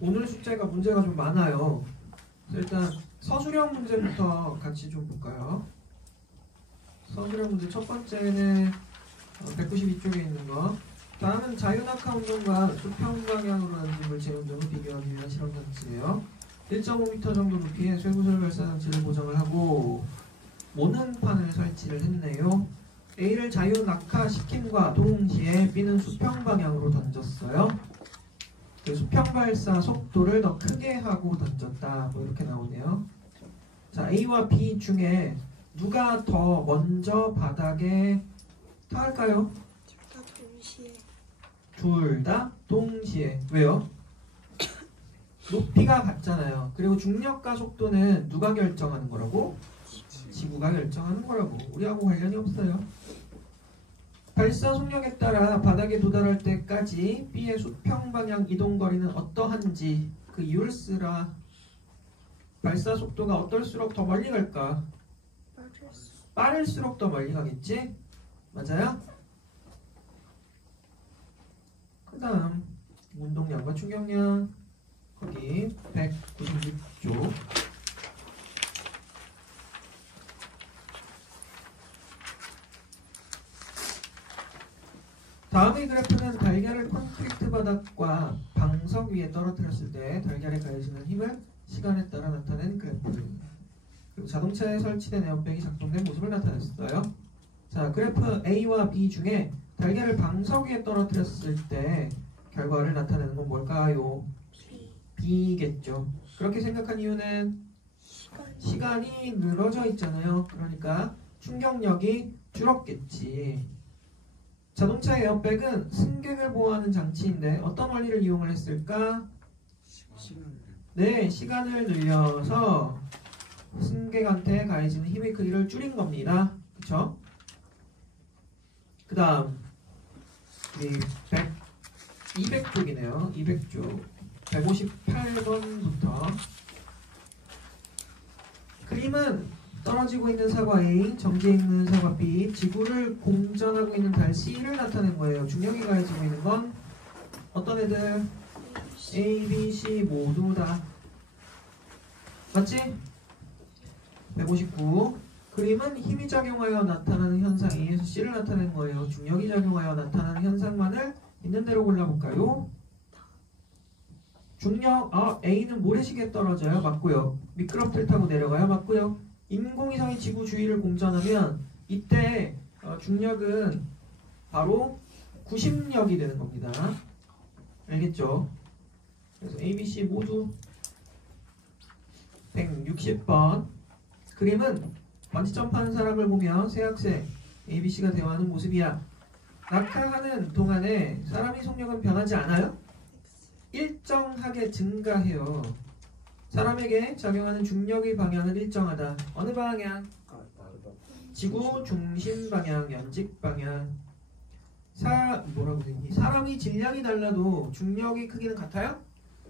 오늘 숙제가 문제가 좀 많아요. 일단 서술형 문제부터 같이 좀 볼까요? 서술형 문제 첫 번째는 192쪽에 있는 거. 다음은 자유낙하 운동과 수평 방향으로 던진 물체 운동을 비교하기 위한 실험 장치예요. 1.5m 정도 높이의 쇠구슬 발사 장치를 고정을 하고 모는판을 설치를 했네요. A를 자유낙하시킴과 동시에 B는 수평 방향으로 던졌어요. 그 수평 발사 속도를 더 크게 하고 던졌다. 뭐 이렇게 나오네요. 자, A와 B 중에 누가 더 먼저 바닥에 닿을까요? 둘 다 동시에. 둘 다 동시에. 왜요? 높이가 같잖아요. 그리고 중력과 속도는 누가 결정하는 거라고? 지구가 결정하는 거라고. 우리하고 관련이 없어요. 발사 속력에 따라 바닥에 도달할 때까지 B의 수평 방향 이동 거리는 어떠한지 그 이유를 쓰라. 발사 속도가 어떨수록 더 멀리 갈까? 빠를수록 더 멀리 가겠지? 맞아요? 그 다음 운동량과 충격량 거기 196조. 다음의 그래프는 달걀을 콘크리트 바닥과 방석 위에 떨어뜨렸을 때 달걀에 가해지는 힘을 시간에 따라 나타낸 그래프. 그리고 자동차에 설치된 에어백이 작동된 모습을 나타냈어요. 자, 그래프 A와 B 중에 달걀을 방석 위에 떨어뜨렸을 때 결과를 나타내는 건 뭘까요? B겠죠. 그렇게 생각한 이유는 시간이 늘어져 있잖아요. 그러니까 충격력이 줄었겠지. 자동차 에어백은 승객을 보호하는 장치인데 어떤 원리를 이용을 했을까? 네, 시간을 늘려서 승객한테 가해지는 힘의 크기를 줄인 겁니다. 그쵸? 그 다음 200쪽이네요. 200쪽 158번부터 그림은 떨어지고 있는 사과 A, 정지해 있는 사과 B, 지구를 공전하고 있는 달 C를 나타낸 거예요. 중력이 가해지고 있는 건 어떤 애들? A, B, C 모두 다. 맞지? 159. 그림은 힘이 작용하여 나타나는 현상 A에서 C를 나타낸 거예요. 중력이 작용하여 나타나는 현상만을 있는 대로 골라볼까요? 중력, A는 모래시계에 떨어져요. 맞고요. 미끄럼틀 타고 내려가요. 맞고요. 인공위성이 지구 주위를 공전하면 이때 중력은 바로 구심력이 되는 겁니다. 알겠죠? 그래서 A, B, C 모두 160번. 그림은 번지점프하는 사람을 보며 새 학생 A, B, C가 대화하는 모습이야. 낙하하는 동안에 사람의 속력은 변하지 않아요? 일정하게 증가해요. 사람에게 작용하는 중력의 방향은 일정하다. 어느 방향? 지구 중심 방향, 연직 방향. 뭐라고 되니? 사람이 질량이 달라도 중력의 크기는 같아요?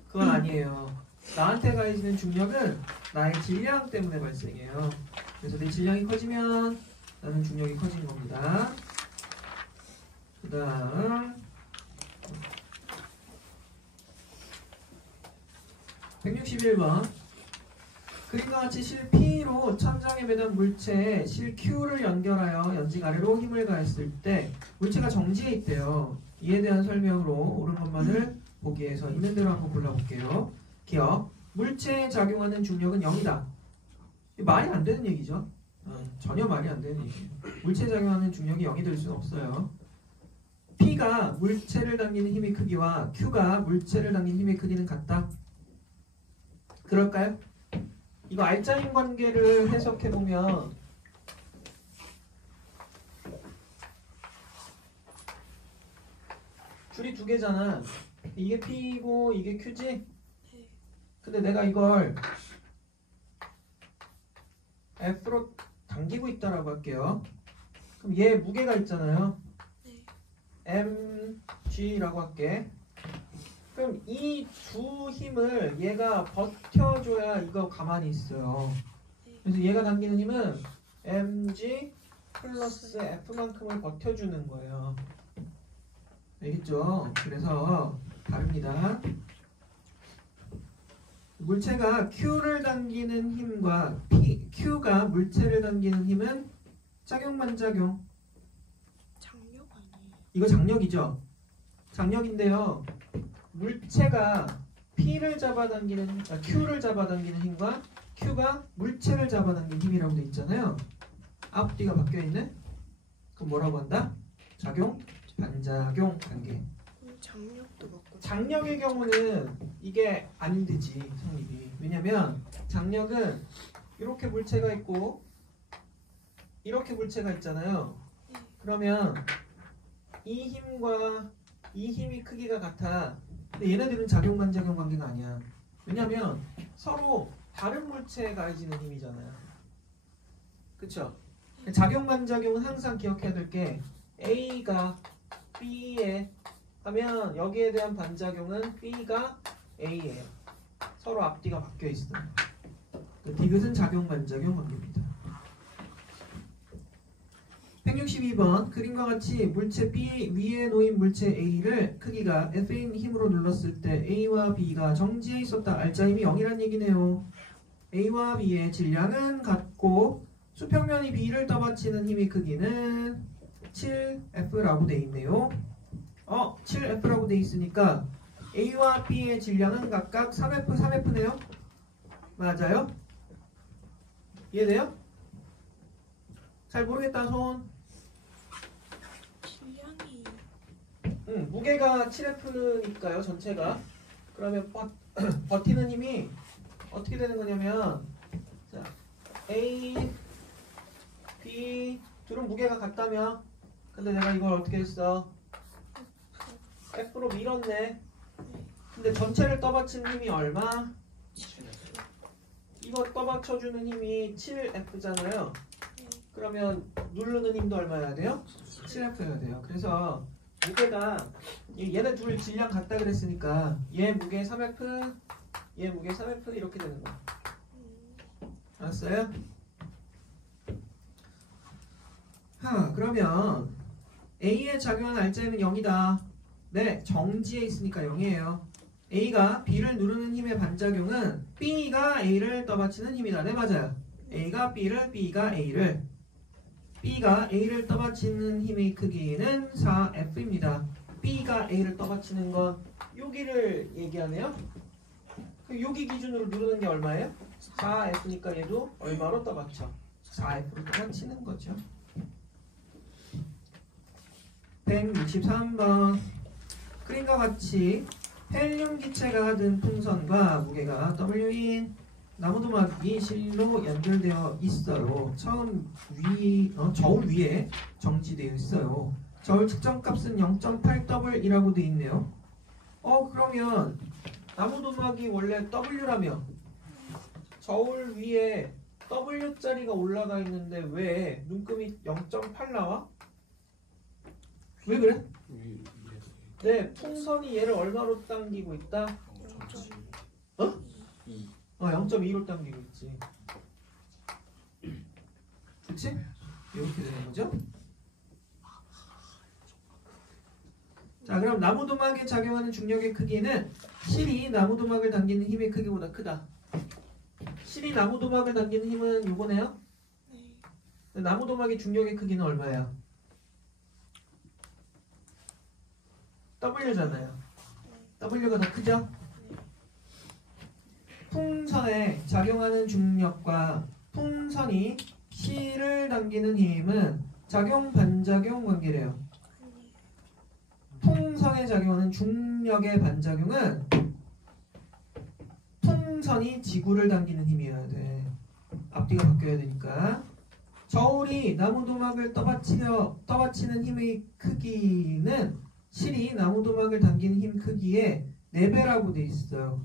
그건 아니에요. 나한테 가해지는 중력은 나의 질량 때문에 발생해요. 그래서 내 질량이 커지면 나는 중력이 커지는 겁니다. 그 다음 161번. 그림과 같이 실 P로 천장에 매단 물체에 실 Q를 연결하여 연직 아래로 힘을 가했을 때 물체가 정지해 있대요. 이에 대한 설명으로 옳은 것만을 보기 위해서 있는 대로 한번 골라볼게요. 기억. 물체에 작용하는 중력은 0이다. 말이 안 되는 얘기죠. 전혀 말이 안 되는 얘기예요. 물체에 작용하는 중력이 0이 될 수는 없어요. P가 물체를 당기는 힘의 크기와 Q가 물체를 당기는 힘의 크기는 같다. 그럴까요? 이거 알짜인 관계를 해석해보면 줄이 두 개잖아. 이게 P고 이게 Q지? 근데 내가 이걸 F로 당기고 있다라고 할게요. 그럼 얘 무게가 있잖아요. mg라고 할게. 그럼 이 두 힘을 얘가 버텨줘야 이거 가만히 있어요. 그래서 얘가 당기는 힘은 mg 플러스 f만큼을 버텨주는 거예요. 알겠죠? 그래서 다릅니다. 물체가 Q를 당기는 힘과 Q가 물체를 당기는 힘은 작용 반작용. 장력 아니에요? 이거 장력이죠. 장력인데요. 물체가 Q를 잡아당기는 힘과 Q가 물체를 잡아당기는 힘이라고 돼 있잖아요. 앞뒤가 바뀌어 있네. 그럼 뭐라고 한다? 작용, 반작용 관계. 장력도 맞고. 장력의 경우는 이게 안 되지, 성립이. 왜냐면 장력은 이렇게 물체가 있고 이렇게 물체가 있잖아요. 그러면 이 힘과 이 힘이 크기가 같아. 근데 얘네들은 작용 반작용 관계가 아니야. 왜냐면 서로 다른 물체에 가해지는 힘이잖아요. 그쵸? 작용 반작용은 항상 기억해야 될 게 A가 B에 하면 여기에 대한 반작용은 B가 A예요. 서로 앞뒤가 바뀌어 있어. 디귿은 작용 반작용 관계입니다. 162번 그림과 같이 물체 B 위에 놓인 물체 A를 크기가 F인 힘으로 눌렀을 때 A와 B가 정지해 있었다. 알짜 힘이 0이란 얘기네요. A와 B의 질량은 같고 수평면이 B를 떠받치는 힘의 크기는 7F라고 돼 있네요. 7F라고 돼 있으니까 A와 B의 질량은 각각 3F, 3F네요. 맞아요? 이해돼요? 잘 모르겠다 손. 질량이 무게가 7F니까요 전체가. 그러면 버티는 힘이 어떻게 되는 거냐면 자, A, B 둘은 무게가 같다며. 근데 내가 이걸 어떻게 했어? F로 밀었네. 근데 전체를 떠받치는 힘이 얼마? 이거 떠받쳐주는 힘이 7F잖아요. 그러면 누르는 힘도 얼마여야 돼요? 7F여야 돼요. 그래서 무게가 얘네 둘 질량 같다 그랬으니까 얘 무게 3F, 얘 무게 3F 이렇게 되는 거야. 알았어요? 그러면 A에 작용하는 알짜임은 0이다. 네, 정지에 있으니까 0이에요. A가 B를 누르는 힘의 반작용은 B가 A를 떠받치는 힘이다. 네, 맞아요. A가 B를, B가 A를. B가 A를 떠받치는 힘의 크기는 4F입니다. B가 A를 떠받치는 건 여기를 얘기하네요. 여기 기준으로 누르는 게 얼마예요? 4F니까 얘도 얼마로 떠받쳐? 4F로 떠받치는 거죠. 163번 그림과 같이 헬륨 기체가 든 풍선과 무게가 W인 나무도막이 실로 연결되어 있어요. 저울 위에 정지되어 있어요. 저울 측정값은 0.8W이라고 되어 있네요. 그러면 나무도막이 원래 W라며 저울 위에 W자리가 올라가 있는데 왜 눈금이 0.8 나와? 왜 그래? 네, 풍선이 얘를 얼마로 당기고 있다? 0.2로 당기고 있지. 그치? 이렇게 되는 거죠? 자, 그럼 나무도막에 작용하는 중력의 크기는 실이 나무도막을 당기는 힘의 크기보다 크다. 실이 나무도막을 당기는 힘은 요거네요? 나무도막의 중력의 크기는 얼마예요? W잖아요. W가 더 크죠? 풍선에 작용하는 중력과 풍선이 실을 당기는 힘은 작용 반작용 관계래요. 풍선에 작용하는 중력의 반작용은 풍선이 지구를 당기는 힘이어야 돼. 앞뒤가 바뀌어야 되니까. 저울이 나무도막을 떠받치는 힘의 크기는 실이 나무도막을 당기는 힘 크기의 4배라고 돼 있어요.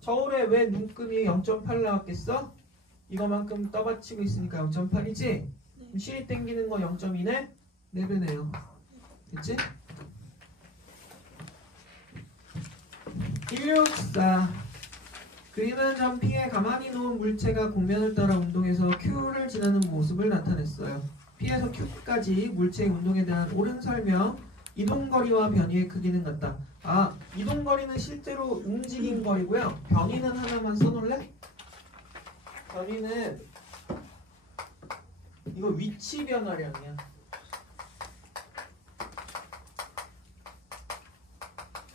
저울에 왜 눈금이 0.8 나왔겠어? 이거만큼 떠받치고 있으니까 0.8이지? 그럼 실이 당기는 거 0.2네? 4배네요. 됐지? 164 그림은 점 P에 가만히 놓은 물체가 공면을 따라 운동해서 Q를 지나는 모습을 나타냈어요. P에서 Q까지 물체의 운동에 대한 옳은 설명 이동거리와 변위의 크기는 같다. 아, 이동거리는 실제로 움직인 거리고요. 변위는 하나만 써놓을래? 변위는 이거 위치 변화량이야.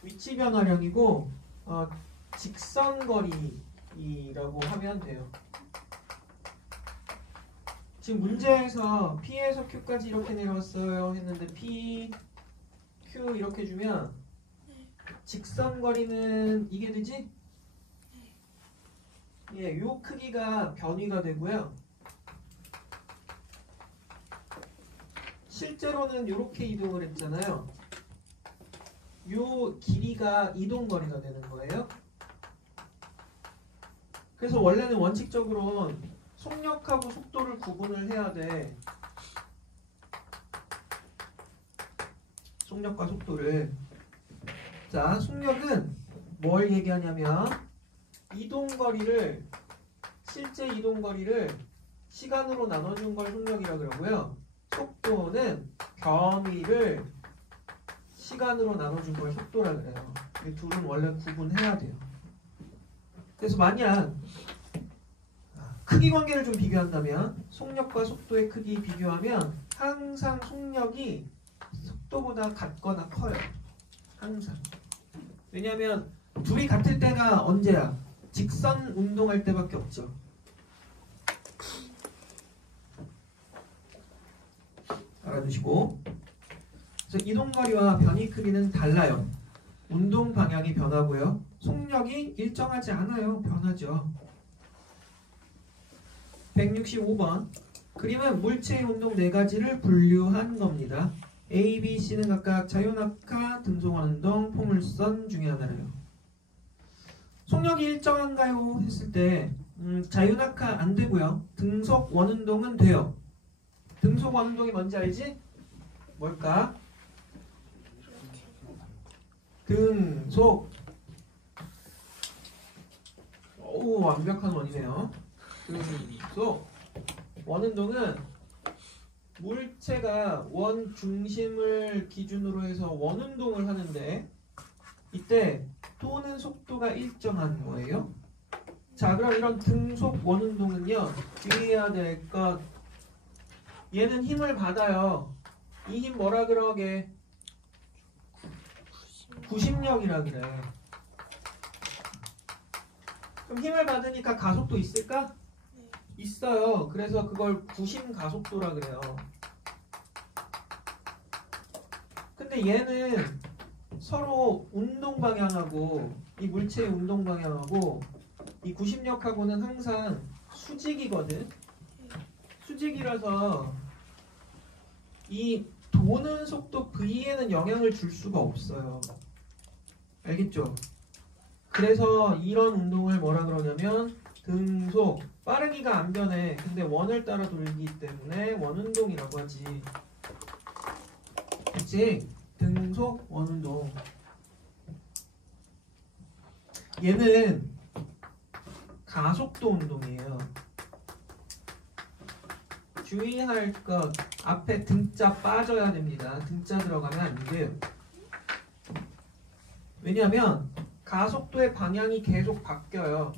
위치 변화량이고 직선거리라고 하면 돼요. 지금 문제에서 P에서 Q까지 이렇게 내려왔어요 했는데 P, Q 이렇게 주면 직선거리는 이게 되지? 예, 요 크기가 변위가 되고요. 실제로는 이렇게 이동을 했잖아요. 요 길이가 이동거리가 되는 거예요. 그래서 원래는 원칙적으로 속력하고 속도를 구분을 해야 돼. 속력과 속도를. 자, 속력은 뭘 얘기하냐면 실제 이동거리를 시간으로 나눠준 걸 속력이라고 그러고요. 속도는 변위를 시간으로 나눠준 걸 속도라 그래요. 이 둘은 원래 구분해야 돼요. 그래서 만약 크기 관계를 좀 비교한다면 속력과 속도의 크기 비교하면 항상 속력이 속도보다 같거나 커요. 항상. 왜냐하면 둘이 같을 때가 언제야? 직선 운동할 때밖에 없죠. 알아두시고. 그래서 이동거리와 변위 크기는 달라요. 운동 방향이 변하고요. 속력이 일정하지 않아요. 변하죠. 165번. 그림은 물체의 운동 4가지를 분류한 겁니다. A, B, C는 각각 자유낙하, 등속원운동, 포물선 중에 하나래요. 속력이 일정한가요? 했을 때 자유낙하 안 되고요. 등속 원운동은 돼요. 등속 원운동이 뭔지 알지? 뭘까? 등속. 오, 완벽한 원이네요. 등속 원운동은 물체가 원 중심을 기준으로 해서 원운동을 하는데 이때 도는 속도가 일정한 거예요. 자, 그럼 이런 등속 원운동은요, 주의해야 될 것, 얘는 힘을 받아요. 이 힘 뭐라 그러게? 구심력이라 그래. 그럼 힘을 받으니까 가속도 있을까? 있어요. 그래서 그걸 구심 가속도라 그래요. 근데 얘는 서로 운동 방향하고 이 물체의 운동 방향하고 이 구심력하고는 항상 수직이거든. 수직이라서 이 도는 속도 V에는 영향을 줄 수가 없어요. 알겠죠? 그래서 이런 운동을 뭐라 그러냐면 등속, 빠르기가 안 변해. 근데 원을 따라 돌기 때문에 원운동이라고 하지. 그치? 등속 원운동. 얘는 가속도 운동이에요. 주의할 것, 앞에 등자 빠져야 됩니다. 등자 들어가면 안 돼요. 왜냐하면 가속도의 방향이 계속 바뀌어요.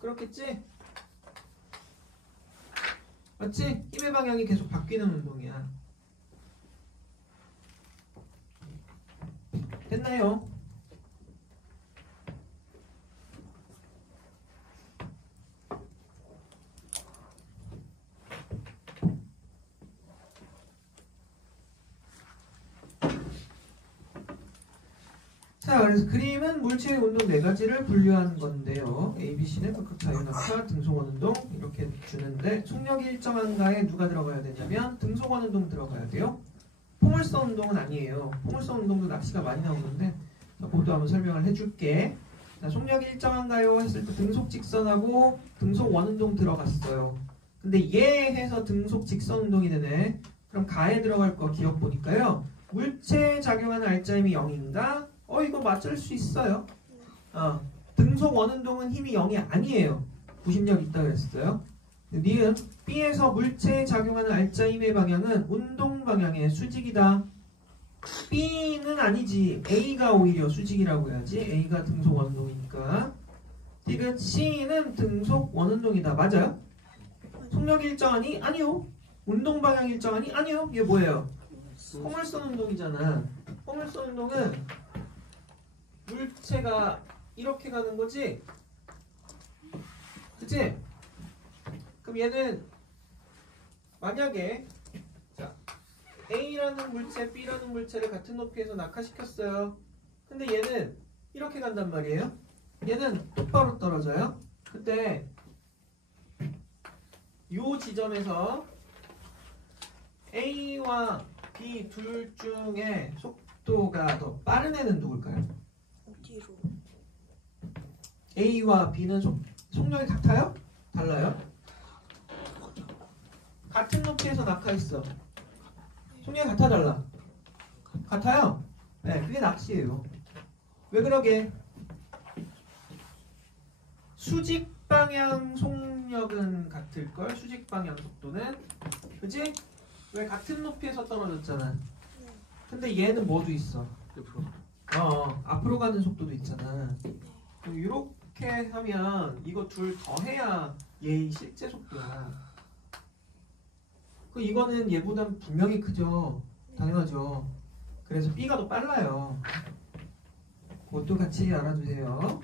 그렇겠지? 맞지? 힘의 방향이 계속 바뀌는 운동이야. 됐나요? 자, 그래서 그림은 물체의 운동 4가지를 분류한 건데요. A, B, C는 각각 자유낙하, 등속원운동 이렇게 주는데 속력이 일정한가에 누가 들어가야 되냐면 등속원운동 들어가야 돼요. 포물선 운동은 아니에요. 포물선 운동도 낚시가 많이 나오는데 그것도 한번 설명을 해줄게. 자, 속력이 일정한가요? 했을 때 등속 직선하고 등속 원운동 들어갔어요. 근데 얘 해서 등속 직선 운동이 되네. 그럼 가에 들어갈 거 기억 보니까요. 물체에 작용하는 알짜힘이 0인가? 이거 맞을 수 있어요. 등속 원운동은 힘이 0이 아니에요. 구심력 있다 그랬어요. 니은 B에서 물체에 작용하는 알짜임의 방향은 운동 방향의 수직이다. B는 아니지. A가 오히려 수직이라고 해야지. A가 등속 원운동이니까. 디귿 C는 등속 원운동이다. 맞아요? 속력 일정하니? 아니요. 운동 방향 일정하니? 아니요. 이게 뭐예요? 포물선 운동이잖아. 포물선 운동은 물체가 이렇게 가는 거지? 그치? 그럼 얘는 만약에 자 A라는 물체, B라는 물체를 같은 높이에서 낙하시켰어요. 근데 얘는 이렇게 간단 말이에요. 얘는 똑바로 떨어져요. 그때 요 지점에서 A와 B 둘 중에 속도가 더 빠른 애는 누굴까요? 어디로? A와 B는 속력이 같아요? 달라요? 같은 높이에서 낙하했어. 속력이 같아 달라? 같아요? 네, 그게 낚시예요. 왜 그러게? 수직 방향 속력은 같을걸? 수직 방향 속도는? 그지? 왜 같은 높이에서 떨어졌잖아. 근데 얘는 뭐도 있어? 앞으로 가는 속도도 있잖아. 이렇게 하면 이거 둘 더해야 얘의 실제 속도야. 이거는 얘보단 분명히 크죠. 당연하죠. 그래서 B가 더 빨라요. 그것도 같이 알아두세요.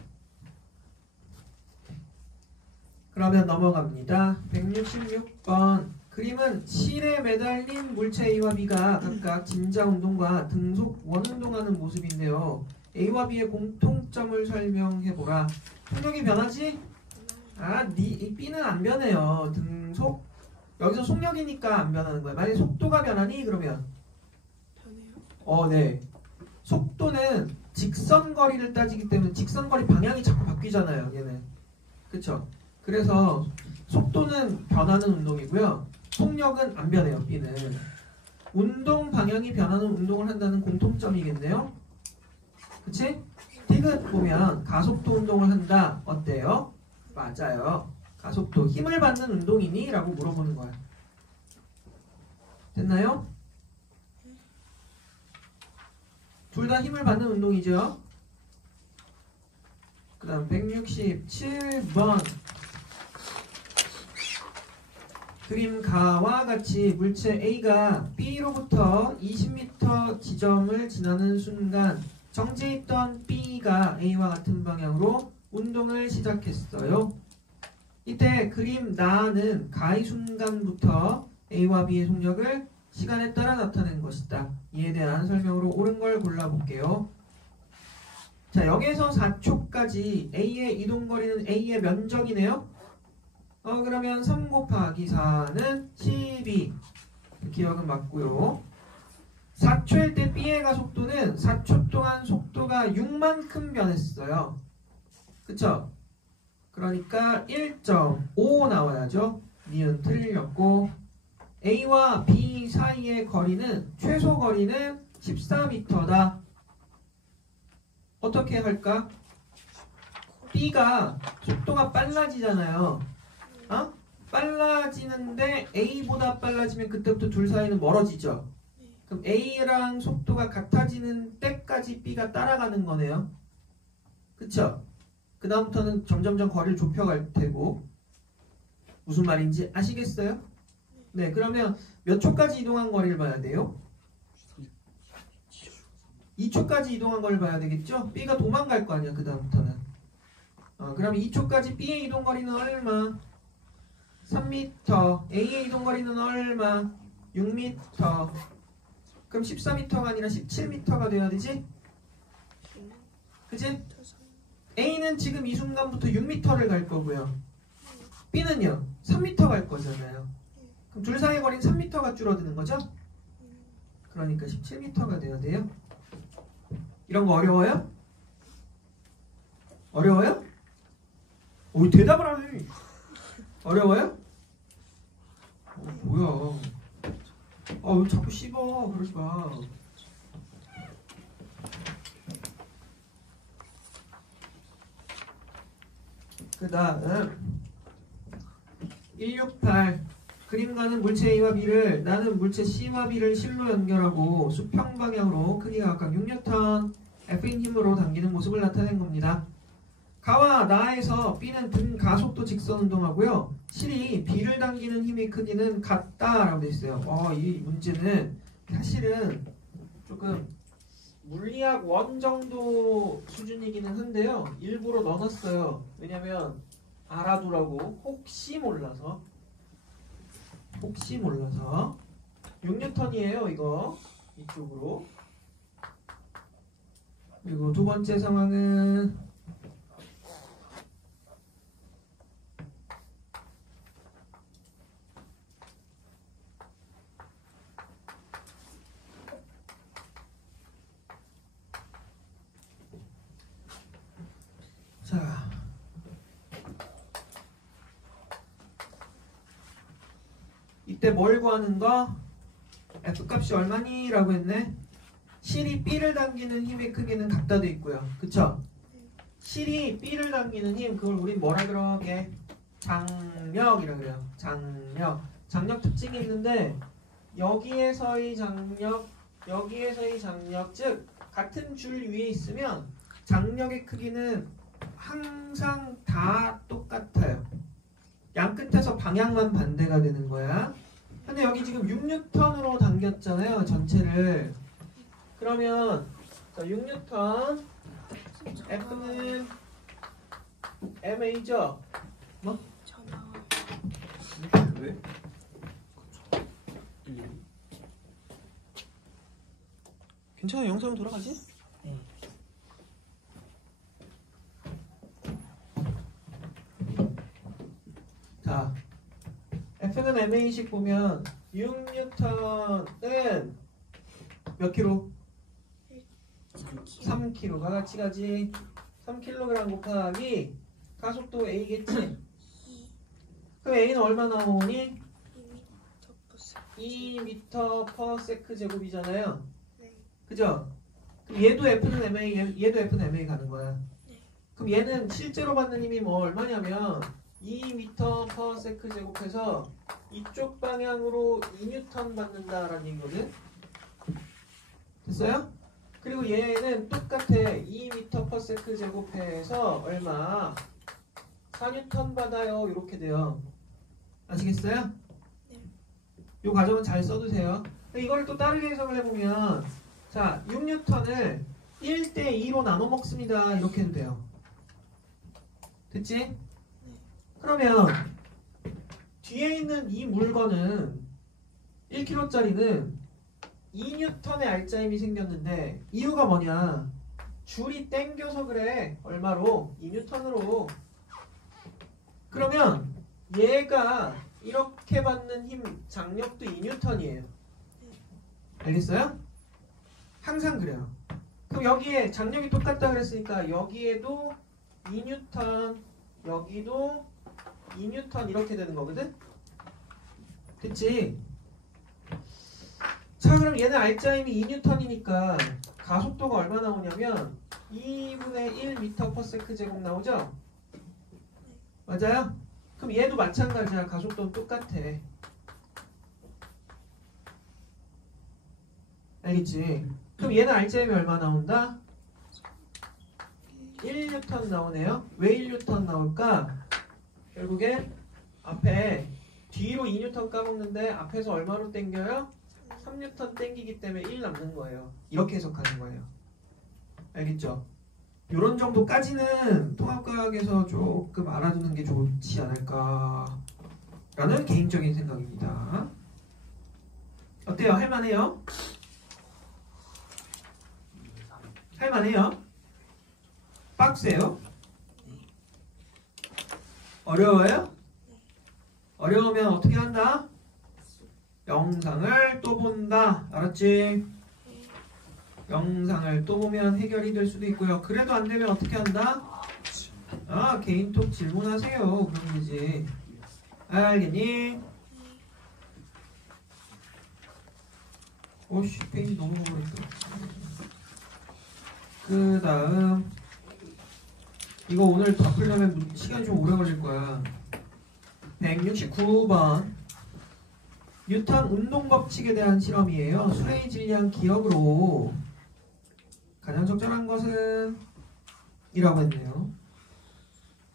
그러면 넘어갑니다. 166번. 그림은 실에 매달린 물체 A와 B가 각각 진자 운동과 등속 원운동하는 모습인데요. A와 B의 공통점을 설명해보라. 속력이 변하지? B는 안 변해요. 등속 여기서 속력이니까 안 변하는 거야. 만약에 속도가 변하니 그러면 변해요? 네. 속도는 직선 거리를 따지기 때문에 직선 거리 방향이 자꾸 바뀌잖아요. 얘는. 그쵸? 그래서 속도는 변하는 운동이고요. 속력은 안 변해요. B는. 운동 방향이 변하는 운동을 한다는 공통점이겠네요. 그치? 디귿 보면 가속도 운동을 한다. 어때요? 맞아요. 가속도 힘을 받는 운동이니? 라고 물어보는 거야. 됐나요? 둘 다 힘을 받는 운동이죠. 그 다음 167번. 그림 가와 같이 물체 A가 B로부터 20m 지점을 지나는 순간 정지했던 B가 A와 같은 방향으로 운동을 시작했어요. 이때 그림 나는 가의 순간부터 A와 B의 속력을 시간에 따라 나타낸 것이다. 이에 대한 설명으로 옳은 걸 골라볼게요. 자, 여기에서 4초까지 A의 이동거리는 A의 면적이네요. 그러면 3 곱하기 4는 12. 기억은 맞고요. 4초일 때 B의 가속도는 4초 동안 속도가 6만큼 변했어요. 그쵸? 그러니까 1.5 나와야죠. 니은 틀렸고 A와 B 사이의 거리는 최소 거리는 14m다. 어떻게 할까? B가 속도가 빨라지잖아요. 빨라지는데 A보다 빨라지면 그때부터 둘 사이는 멀어지죠. 그럼 A랑 속도가 같아지는 때까지 B가 따라가는 거네요. 그쵸? 그 다음부터는 점점점 거리를 좁혀갈 테고. 무슨 말인지 아시겠어요? 네, 그러면 몇 초까지 이동한 거리를 봐야 돼요? 2초까지 이동한 걸 봐야 되겠죠? B가 도망갈 거 아니야, 그 다음부터는. 그럼 2초까지 B의 이동거리는 얼마? 3m. A의 이동거리는 얼마? 6m. 그럼 14m가 아니라 17m가 돼야 되지? 그치? A는 지금 이 순간부터 6m를 갈 거고요. B는요? 3m 갈 거잖아요. 그럼 둘 사이의 거리는 3m가 줄어드는 거죠? 그러니까 17m가 돼야 돼요. 이런 거 어려워요? 어려워요? 오, 대답을 하네. 어려워요? 뭐야? 왜 자꾸 씹어? 그러지 마. 그 다음 168. 그림과는 물체 A와 B를 나는 물체 C와 B를 실로 연결하고 수평 방향으로 크기가 각각 6N F인 힘으로 당기는 모습을 나타낸 겁니다. 가와 나에서 B는 등 가속도 직선 운동하고요. 실이 B를 당기는 힘의 크기는 같다라고 되어 있어요. 이 문제는 사실은 조금 물리학 원 정도 수준이기는 한데요. 일부러 넣어놨어요. 왜냐면 알아두라고 혹시 몰라서 6N이에요 이거 이쪽으로. 그리고 두 번째 상황은 자 이때 뭘 구하는 거? F값이 얼마니? 라고 했네. 실이 B를 당기는 힘의 크기는 같다 돼 있고요. 그쵸? 실이 B를 당기는 힘, 그걸 우린 뭐라 그러게? 장력이라 그래요. 장력 특징이 있는데 여기에서의 장력, 즉 같은 줄 위에 있으면 장력의 크기는 항상 다 똑같아요. 양 끝에서 방향만 반대가 되는 거야. 근데 여기 지금 6N으로 당겼잖아요, 전체를. 그러면 자, 6N F는 MA죠? 뭐? 전화. 왜? 괜찮아, 영상은 돌아가지? 네. 자, F는 MA식 보면 6N은 몇 킬로? 3kg가 같이 가지. 3kg 곱하기 가속도 A겠지? 그럼 A는 얼마 나오니? 2m/s 제곱이잖아요. 네. 그죠? 그럼 얘도 F는 MA, 얘도 F는 MA 가는 거야. 네. 그럼 얘는 실제로 받는 힘이 뭐 얼마냐면 2m/s 제곱해서 이쪽 방향으로 2N 받는다라는 얘기거든. 됐어요? 그리고 얘는 똑같아. 2m/s 제곱해서 얼마? 4N 받아요. 이렇게 돼요. 아시겠어요? 네. 이 과정은 잘 써두세요. 이걸 또 다르게 해석을 해보면 자, 6N을 1대2로 나눠 먹습니다. 이렇게 해도 돼요. 됐지? 그러면 뒤에 있는 이 물건은 1kg짜리는 2N의 알짜임이 생겼는데 이유가 뭐냐? 줄이 땡겨서 그래. 얼마로? 2N으로. 그러면 얘가 이렇게 받는 힘, 장력도 2N이에요. 알겠어요? 항상 그래요. 그럼 여기에 장력이 똑같다 그랬으니까 여기에도 2N, 여기도 2N 이렇게 되는 거거든? 됐지? 자, 그럼 얘는 알짜임이 2N이니까 가속도가 얼마 나오냐면 2분의 1m/s 제곱 나오죠? 맞아요? 그럼 얘도 마찬가지야. 가속도는 똑같아. 알겠지? 그럼 얘는 알짜임이 얼마 나온다? 1N 나오네요. 왜 1N 나올까? 결국에 앞에 뒤로 2N 까먹는데 앞에서 얼마로 땡겨요? 3N 땡기기 때문에 1 남는 거예요. 이렇게 해석하는 거예요. 알겠죠? 요런 정도까지는 통합과학에서 조금 알아두는 게 좋지 않을까 라는 개인적인 생각입니다. 어때요? 할만해요? 할만해요? 빡세요? 어려워요? 어려우면 어떻게 한다? 영상을 또 본다. 알았지? 영상을 또 보면 해결이 될 수도 있고요. 그래도 안 되면 어떻게 한다? 개인톡 질문하세요. 그럼 되지. 알겠니? 오씨, 페이지 너무 오래됐다. 그 다음 이거 오늘 다 풀려면 시간이 좀 오래 걸릴 거야. 169번 뉴턴 운동 법칙에 대한 실험이에요. 수레의 질량 기억으로 가장 적절한 것은 이라고 했네요.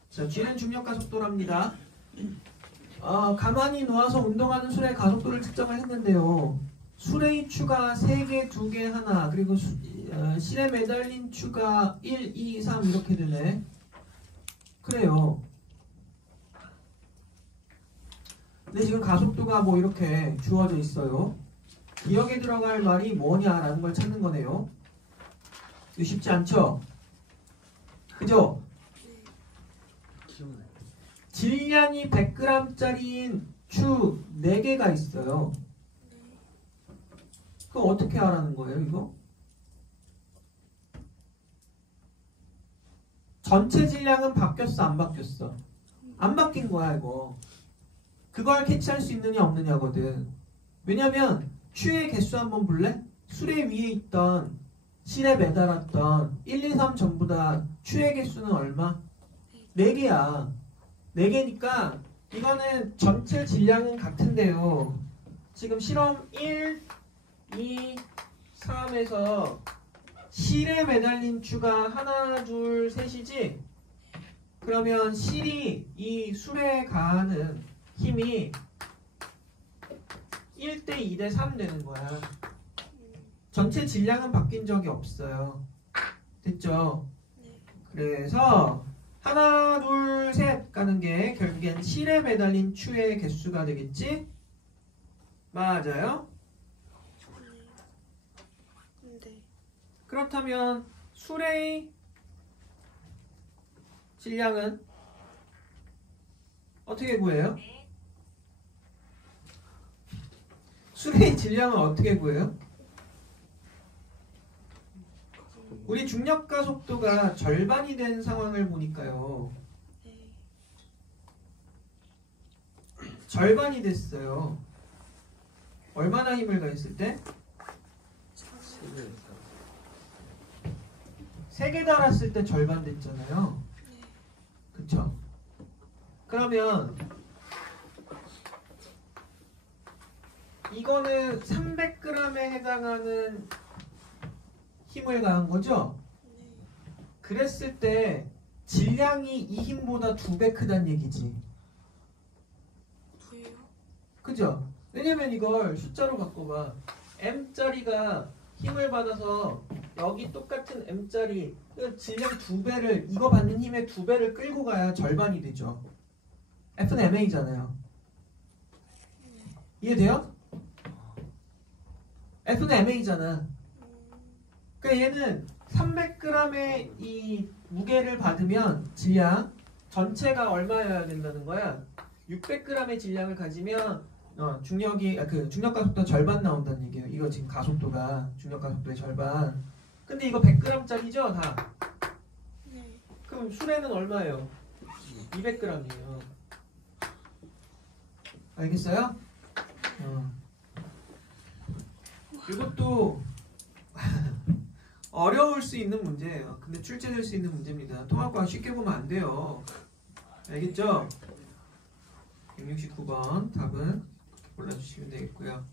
자, G는 중력과 속도랍니다. 가만히 누워서 운동하는 수레의 가속도를 측정을 했는데요. 수레의 추가 3개, 2개, 하나, 그리고 실에 매달린 추가 1, 2, 3 이렇게 되네. 그래요. 근데 지금 가속도가 뭐 이렇게 주어져 있어요. 기억에 들어갈 말이 뭐냐라는 걸 찾는 거네요. 이거 쉽지 않죠? 그죠? 기억나요. 질량이 100g짜리인 추 4개가 있어요. 그럼 어떻게 하라는 거예요, 이거? 전체 질량은 바뀌었어, 안 바뀌었어? 안 바뀐 거야, 이거. 그걸 캐치할 수 있느냐, 없느냐거든. 왜냐면, 추의 개수 한번 볼래? 수레 위에 있던, 실에 매달았던 1, 2, 3 전부 다 추의 개수는 얼마? 4개야. 4개니까, 이거는 전체 질량은 같은데요. 지금 실험 1, 2, 3에서 실에 매달린 추가 하나, 둘, 셋이지? 그러면 실이 이 수레에 가하는 힘이 1대 2대 3 되는 거야. 전체 질량은 바뀐 적이 없어요. 됐죠? 그래서 하나, 둘, 셋 가는 게 결국엔 실에 매달린 추의 개수가 되겠지? 맞아요? 네. 그렇다면 수레의 질량은 어떻게 구해요? 수레의 질량은 어떻게 구해요? 우리 중력과 속도가 절반이 된 상황을 보니까요. 네. 절반이 됐어요. 얼마나 힘을 가했을 때? 3개 달았을 때 절반 됐잖아요. 그쵸? 그러면 이거는 300g에 해당하는 힘을 가한 거죠? 그랬을 때 질량이 이 힘보다 2배 크다는 얘기지. 왜요? 그죠? 왜냐면 이걸 숫자로 바꿔봐. M짜리가 힘을 받아서 여기 똑같은 M짜리 질량 2배를 이거 받는 힘의 2배를 끌고 가야 절반이 되죠. F는 MA잖아요. 이해돼요? F는 MA잖아. 그러니까 얘는 300g의 이 무게를 받으면 질량 전체가 얼마여야 된다는 거야? 600g의 질량을 가지면 중력이 중력 가속도 절반 나온다는 얘기예요. 이거 지금 가속도가 중력 가속도의 절반. 근데 이거 100g짜리죠, 다. 네. 그럼 수레는 얼마예요? 200g이에요. 알겠어요? 이것도 어려울 수 있는 문제예요. 근데 출제될 수 있는 문제입니다. 통합과 쉽게 보면 안 돼요. 알겠죠? 169번 답은 골라주시면 되겠고요.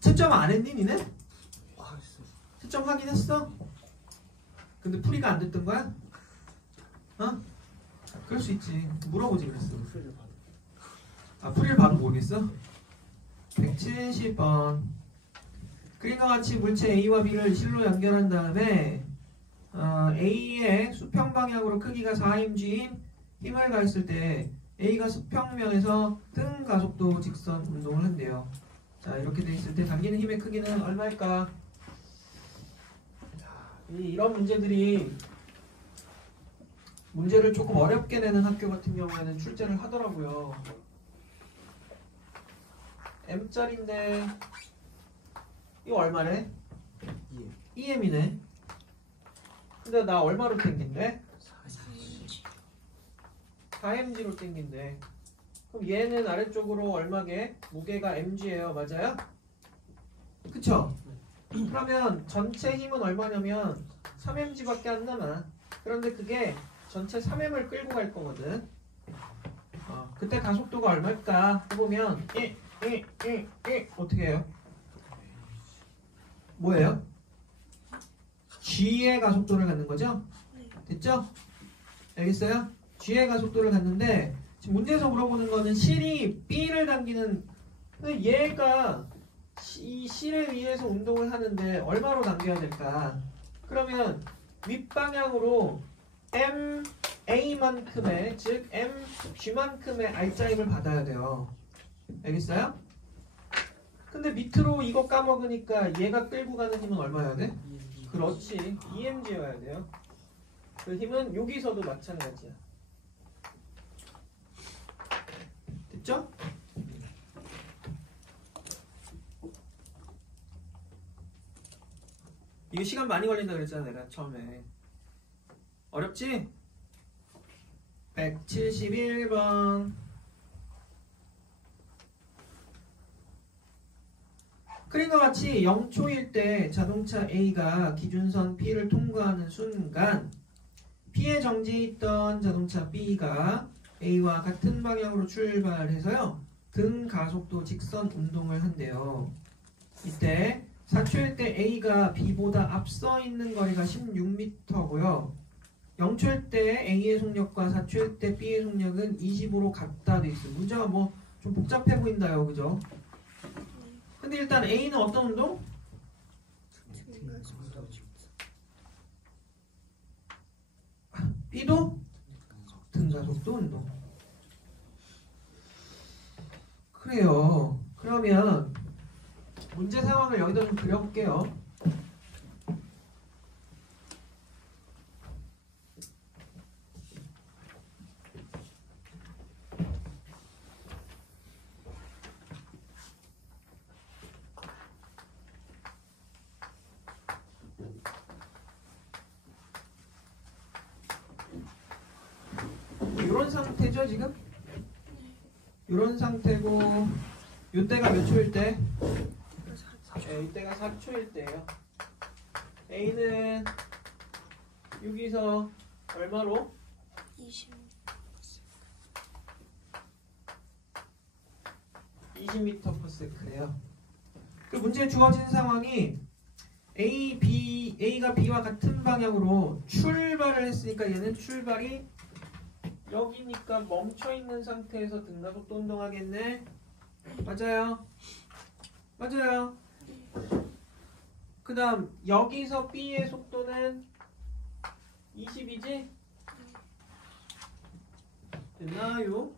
채점 안 했니 니네? 채점 하긴 했어? 근데 풀이가 안 됐던 거야? 그럴 수 있지. 물어보지 그랬어. 풀이를 봐도 모르겠어? 170번 그림과 같이 물체 A와 B를 실로 연결한 다음에 A의 수평 방향으로 크기가 4mg인 힘을 가했을 때 A가 수평면에서 등 가속도 직선 운동을 한대요. 자, 이렇게 돼 있을 때 당기는 힘의 크기는 얼마일까? 이런 문제들이 문제를 조금 어렵게 내는 학교 같은 경우에는 출제를 하더라고요. M짜리인데 이거 얼마래? 2M이네. 근데 나 얼마로 땡긴대? 4mg로 땡긴대. 그럼 얘는 아래쪽으로 얼마게? 무게가 mg예요. 맞아요? 그쵸? 그러면 전체 힘은 얼마냐면 3mg밖에 안 남아. 그런데 그게 전체 3m을 끌고 갈 거거든. 그때 가속도가 얼마일까 해보면 어떻게 해요? 뭐예요? g의 가속도를 갖는 거죠? 네. 됐죠? 알겠어요? g의 가속도를 갖는데 지금 문제에서 물어보는 거는 실이 b를 당기는 근데 얘가 이 실에 의해서 운동을 하는데 얼마로 당겨야 될까? 그러면 윗방향으로 MA만큼의 즉 MG만큼의 R자임을 받아야 돼요. 알겠어요? 근데 밑으로 이거 까먹으니까 얘가 끌고 가는 힘은 얼마여야 돼? 그렇지. EMG여야 돼요. 그 힘은 여기서도 마찬가지야. 됐죠? 이거 시간 많이 걸린다 그랬잖아 내가 처음에. 어렵지? 171번. 그림과 같이 0초일 때 자동차 A가 기준선 P를 통과하는 순간 P에 정지해 있던 자동차 B가 A와 같은 방향으로 출발해서요. 등 가속도 직선 운동을 한대요. 이때 4초일 때 A가 B보다 앞서 있는 거리가 16m고요. 0초일 때 A의 속력과 4초일 때 B의 속력은 25로 같다 돼 있어요. 문제가 뭐 좀 복잡해 보인다요. 그죠? 근데 일단 A는 어떤 운동? B도 등가속도 운동. 그래요. 그러면 문제 상황을 여기다 좀 그려볼게요. 이런 상태죠 지금? 이런 상태고 이때가 몇 초일 때? 네, 이때가 4초일 때예요. A는 여기서 얼마로? 20m/s예요. 그 문제에 주어진 상황이 A가 B와 같은 방향으로 출발을 했으니까 얘는 출발이 여기니까 멈춰있는 상태에서 등가속도 운동하겠네. 맞아요. 맞아요. 그 다음 여기서 B의 속도는 20이지? 됐나요?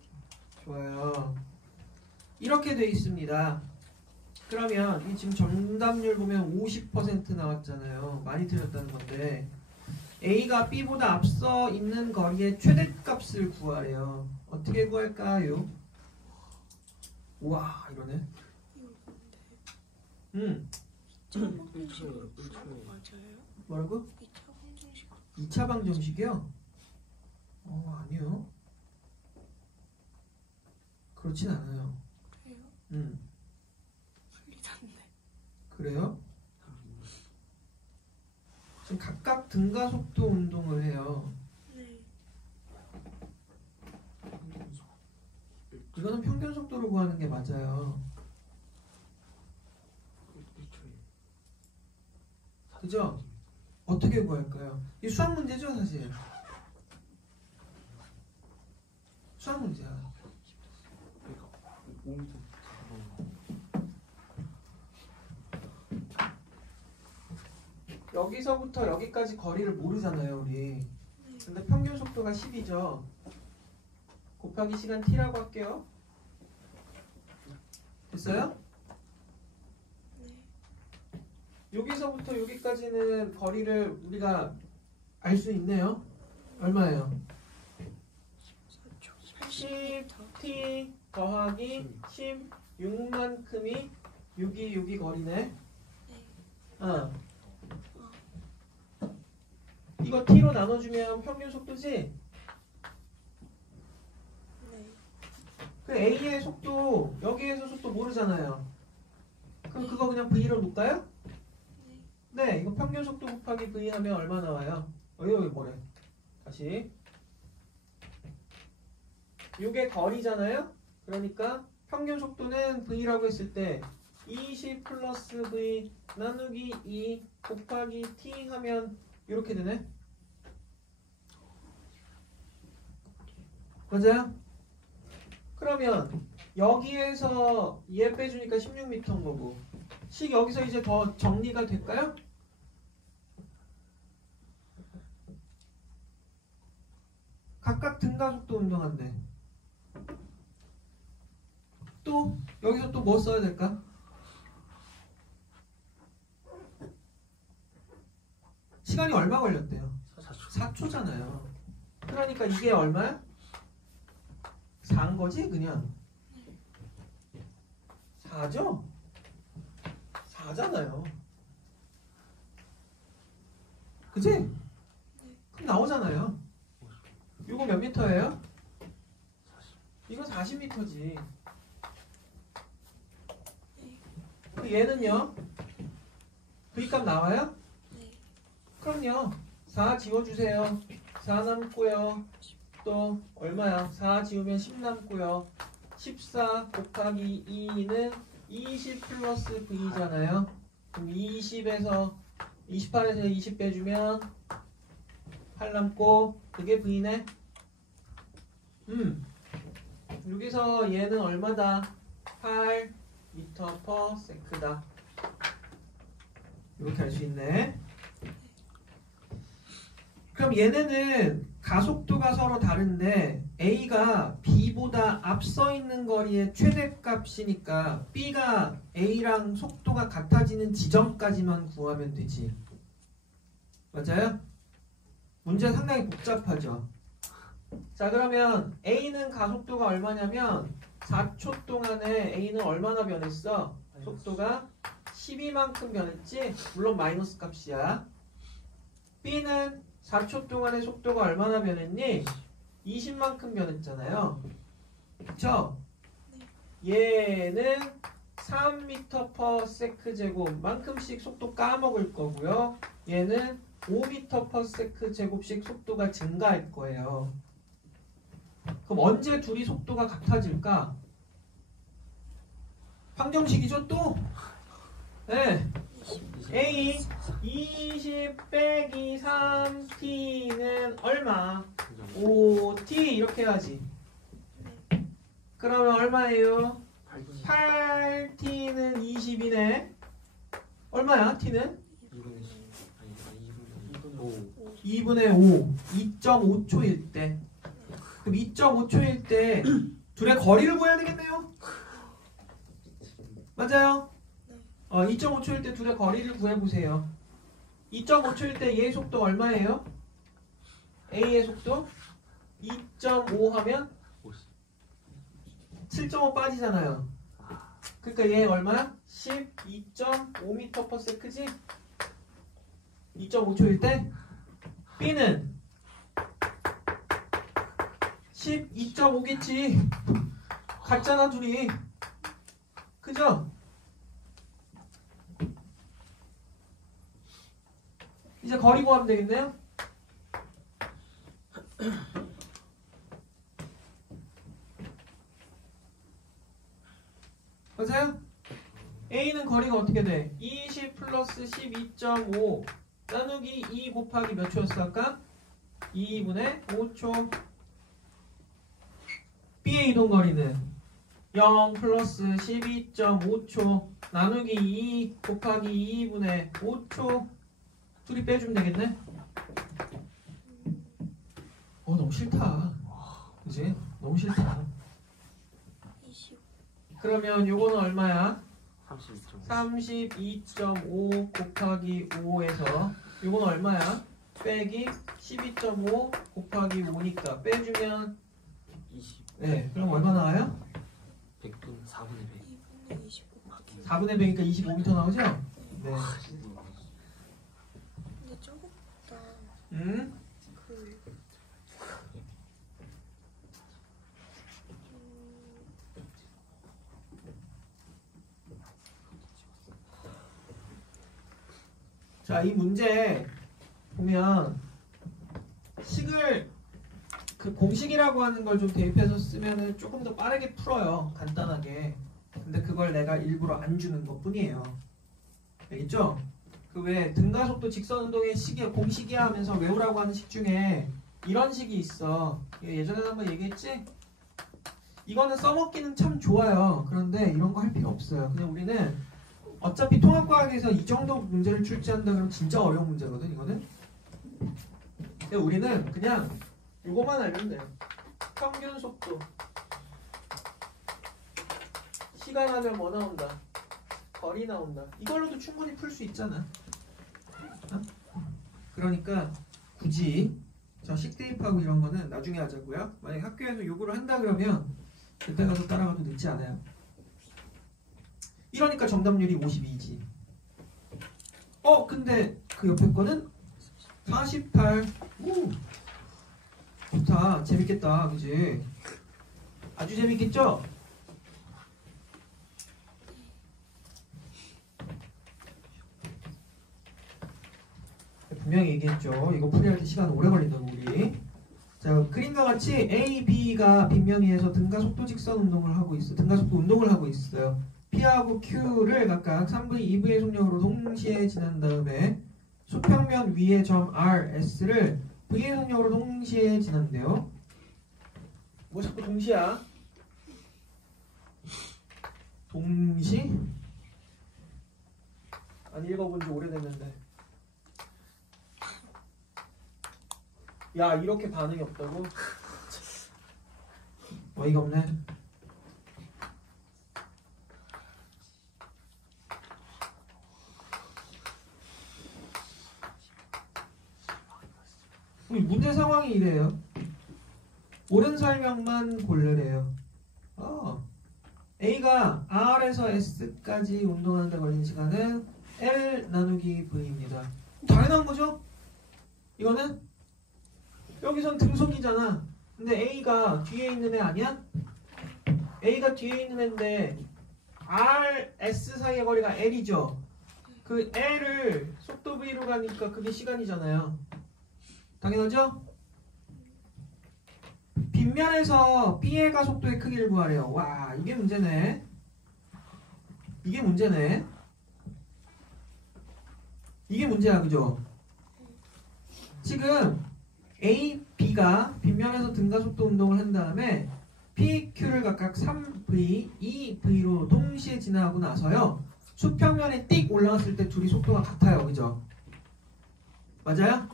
좋아요. 이렇게 돼 있습니다. 그러면 이 지금 정답률 보면 50% 나왔잖아요. 많이 틀렸다는 건데 A가 B보다 앞서 있는 거리의 최대값을 구하래요. 어떻게 구할까요? 우와 이러네. 뭐라고? 2차 방정식이요? 아니요. 그렇진 않아요. 그래요? 그래요? 지금 각각 등가속도 운동을 해요. 네. 이거는 평균 속도로 구하는 게 맞아요. 그죠? 어떻게 구할까요? 이 수학 문제죠 사실. 수학 문제야. 여기서부터 여기까지 거리를 모르잖아요 우리. 근데 평균 속도가 10이죠. 곱하기 시간 t라고 할게요. 됐어요? 여기서부터 여기까지는 거리를 우리가 알 수 있네요. 얼마예요? 10t 더하기 16만큼이 6이 거리네. 이거 t로 나눠주면 평균 속도지? 네. 그 a의 속도 여기에서 속도 모르잖아요. 그럼 그거 그냥 v로 놓을까요? 네, 이거 평균 속도 곱하기 v 하면 얼마 나와요? 여기 뭐래? 다시 요게 거리잖아요. 그러니까 평균 속도는 V라고 했을 때 20 플러스 V 나누기 2 곱하기 T 하면 이렇게 되네. 맞아요? 그러면 여기에서 얘 빼주니까 16m인 거고 식 여기서 이제 더 정리가 될까요? 각각 등가속도 운동한대. 또 여기서 또 뭐 써야 될까? 시간이 얼마 걸렸대요? 4초잖아요. 그러니까 이게 얼마야? 4인 거지 그냥. 4죠? 4잖아요. 그치? 그럼 나오잖아요. 이거 몇 미터예요? 이거 40m지. 얘는요? V값 나와요? 네. 그럼요. 4 지워주세요. 4 남고요. 또 얼마야? 4 지우면 10 남고요. 14 곱하기 2는 20 플러스 V잖아요. 그럼 28에서 20 빼주면 8 남고 그게 V네. 여기서 얘는 얼마다? 8 미터 퍼 세크다. 이렇게 할 수 있네. 그럼 얘네는 가속도가 서로 다른데 A가 B보다 앞서 있는 거리의 최대값이니까 B가 A랑 속도가 같아지는 지점까지만 구하면 되지. 맞아요? 문제 상당히 복잡하죠. 자 그러면 A는 가속도가 얼마냐면 4초 동안에 A는 얼마나 변했어? 속도가 12만큼 변했지? 물론 마이너스 값이야. B는 4초 동안의 속도가 얼마나 변했니? 20만큼 변했잖아요. 그쵸? 얘는 3m per sec 제곱만큼씩 속도 까먹을 거고요. 얘는 5m per sec 제곱씩 속도가 증가할 거예요. 그럼 언제 둘이 속도가 같아질까? 방정식이죠 또? 네. A 20 빼기 3T는 얼마? 5T 이렇게 해야지. 그러면 얼마예요? 8T는 20이네. 얼마야 T는? 2분의 5 2.5초일 때. 그럼 2.5초일 때 둘의 거리를 구해야 되겠네요. 맞아요? 2.5초일 때 둘의 거리를 구해보세요. 2.5초일 때 얘의 속도 얼마예요? A의 속도? 2.5 하면 7.5 빠지잖아요. 그러니까 얘 얼마야? 12.5m per sec지? 2.5초일 때 B는 12.5겠지. 같잖아 둘이. 그죠? 이제 거리 구하면 되겠네요. 맞아요? A는 거리가 어떻게 돼? 20 플러스 12.5 나누기 2 곱하기 몇 초였어 아까? 2분의 5초. B의 이동거리는 0 플러스 12.5초 나누기 2 곱하기 2분의 5초. 둘이 빼주면 되겠네? 너무 싫다. 그치? 너무 싫다. 20. 그러면 요거는 얼마야? 32.5 32.5 곱하기 5에서 요건 얼마야? 빼기 12.5 곱하기 5니까 빼주면 20 네 그럼 얼마 나와요? 100분 4분의 100 2분의 20 곱하기. 4분의 100이니까 25m 나오죠? 네. 근데 저것보다 음? 그 자, 이 문제 보면 식을 그 공식이라고 하는 걸 좀 대입해서 쓰면은 조금 더 빠르게 풀어요. 간단하게. 근데 그걸 내가 일부러 안 주는 것 뿐이에요. 알겠죠? 그 왜 등가속도 직선운동의 식이 공식이야 하면서 외우라고 하는 식 중에 이런 식이 있어. 예전에 한번 얘기했지? 이거는 써먹기는 참 좋아요. 그런데 이런 거 할 필요 없어요. 그냥 우리는 어차피 통합과학에서 이 정도 문제를 출제한다 그러면 진짜 어려운 문제거든 이거는. 근데 우리는 그냥 이거만 알면 돼요. 평균 속도 시간 하면 뭐 나온다? 거리 나온다. 이걸로도 충분히 풀 수 있잖아. 그러니까 굳이 저 식 대입하고 이런 거는 나중에 하자고요. 만약에 학교에서 요구를 한다 그러면 그때 가서 따라가도 늦지 않아요. 이러니까 정답률이 52지. 근데 그 옆에 거는 48. 오, 좋다. 재밌겠다. 그지? 아주 재밌겠죠? 분명히 얘기했죠. 이거 풀이할 때 시간 오래 걸린다고 우리. 자, 그림과 같이 A, B가 빗면 위에서 등가속도 직선 운동을 하고 있어. 등가속도 운동을 하고 있어요. P하고 Q를 각각 3V, 2V의 속력으로 동시에 지난 다음에 수평면 위의 점 R, S를 V의 속력으로 동시에 지난대요. 뭐 자꾸 동시야? 동시? 안 읽어본 지 오래됐는데. 야, 이렇게 반응이 없다고? 어이가 없네. 문제 상황이 이래요. 옳은 설명만 고르래요. A가 R에서 S까지 운동하는데 걸린 시간은 L 나누기 V입니다. 당연한 거죠? 이거는 여기선 등속이잖아. 근데 A가 뒤에 있는 애 아니야? A가 뒤에 있는 애인데 R, S 사이의 거리가 L이죠. 그 L을 속도 V로 가니까 그게 시간이잖아요. 당연하죠? 빗면에서 B의 가속도의 크기를 구하래요. 와, 이게 문제네. 이게 문제네. 이게 문제야, 그죠? 지금 A, B가 빗면에서 등가속도 운동을 한 다음에 P, Q를 각각 3V, 2V로 동시에 지나가고 나서요. 수평면에 띡 올라갔을 때 둘이 속도가 같아요. 그죠? 맞아요?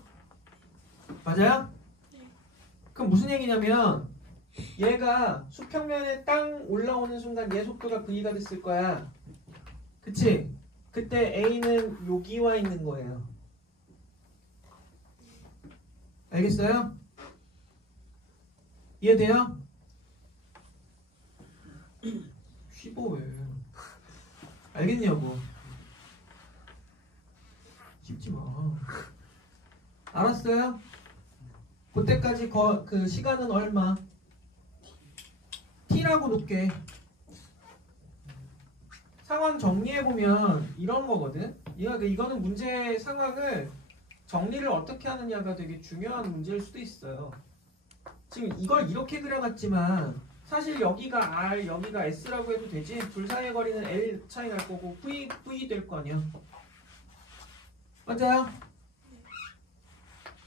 맞아요? 그럼 무슨 얘기냐면 얘가 수평면에 땅 올라오는 순간 얘 속도가 V가 됐을 거야. 그치? 그때 A는 여기 와 있는 거예요. 알겠어요? 이해돼요? 쉬워 왜? 알겠냐고. 쉽지 마. 알았어요? 그때까지 그 시간은 얼마? T라고 놓게. 상황 정리해보면 이런 거거든. 이거는 문제 상황을 정리를 어떻게 하느냐가 되게 중요한 문제일 수도 있어요. 지금 이걸 이렇게 그려놨지만 사실 여기가 R, 여기가 S라고 해도 되지. 둘 사이의 거리는 L 차이 날 거고 V 될 거 아니야. 맞아요?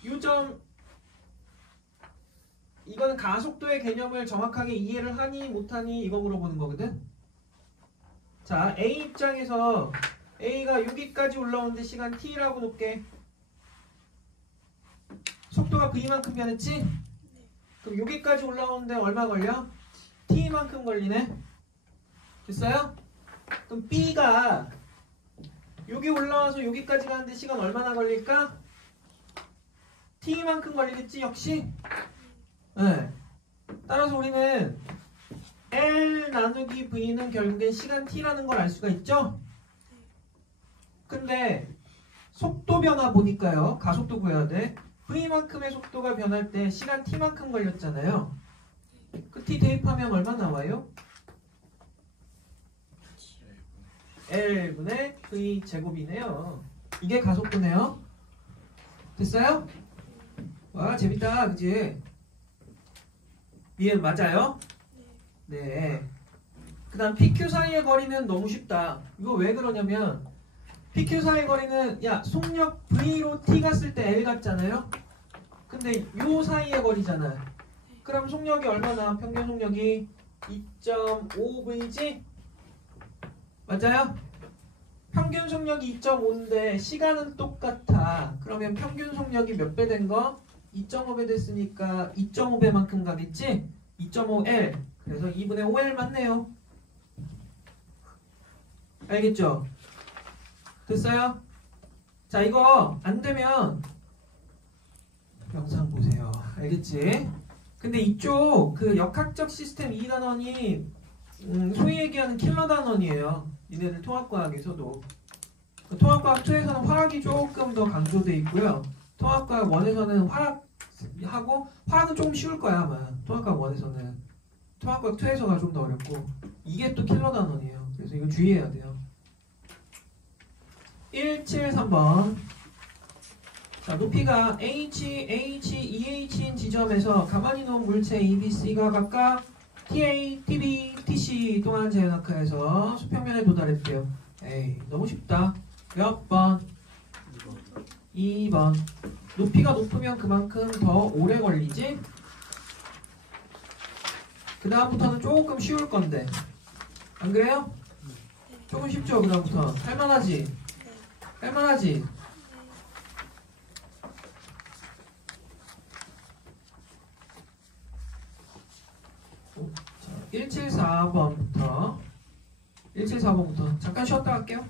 요점 이거는 가속도의 개념을 정확하게 이해를 하니 못하니 이거 물어보는 거거든. 자, A 입장에서 A가 여기까지 올라오는데 시간 T라고 놓게. 속도가 V만큼 변했지? 그럼 여기까지 올라오는데 얼마 걸려? T만큼 걸리네. 됐어요? 그럼 B가 여기 올라와서 여기까지 가는데 시간 얼마나 걸릴까? T만큼 걸리겠지 역시? 네. 따라서 우리는 L 나누기 V는 결국엔 시간 T라는 걸 알 수가 있죠? 근데 속도 변화 보니까요. 가속도 구해야 돼. V만큼의 속도가 변할 때 시간 T만큼 걸렸잖아요. 그 T 대입하면 얼마 나와요? L분의 V 제곱이네요. 이게 가속도네요. 됐어요? 와 재밌다 그치? 미음 맞아요? 네. 그 다음 PQ 사이의 거리는 너무 쉽다. 이거 왜 그러냐면 PQ 사이의 거리는 야 속력 V로 T 갔을 때 L 같잖아요. 근데 요 사이의 거리잖아. 그럼 속력이 얼마나? 평균 속력이 2.5V지? 맞아요? 평균 속력이 2.5인데 시간은 똑같아. 그러면 평균 속력이 몇 배 된 거? 2.5배 됐으니까 2.5배만큼 가겠지? 2.5L. 그래서 2분의 5L 맞네요. 알겠죠? 됐어요? 자, 이거 안 되면 영상 보세요. 알겠지? 근데 이쪽 그 역학적 시스템 2단원이 소위 얘기하는 킬러 단원이에요. 니네들 통합과학에서도. 통합과학 2에서는 화학이 조금 더 강조돼 있고요. 통합과학 1에서는 화학하고 화학은 조금 쉬울 거야 아마. 통합과학 1에서는. 통합과학 2에서가 좀 더 어렵고 이게 또 킬러 단원이에요. 그래서 이거 주의해야 돼요. 173번. 자, 높이가 H, EH인 지점에서 가만히 놓은 물체 ABC가 각각 TA, TB, TC 동안 제한학화에서 수평면에 도달했대요. 에이, 너무 쉽다. 몇 번? 2번. 높이가 높으면 그만큼 더 오래 걸리지? 그 다음부터는 조금 쉬울 건데. 안 그래요? 조금 쉽죠, 그 다음부터. 할만하지? 할만하지? 자, 174번부터 잠깐 쉬었다 갈게요.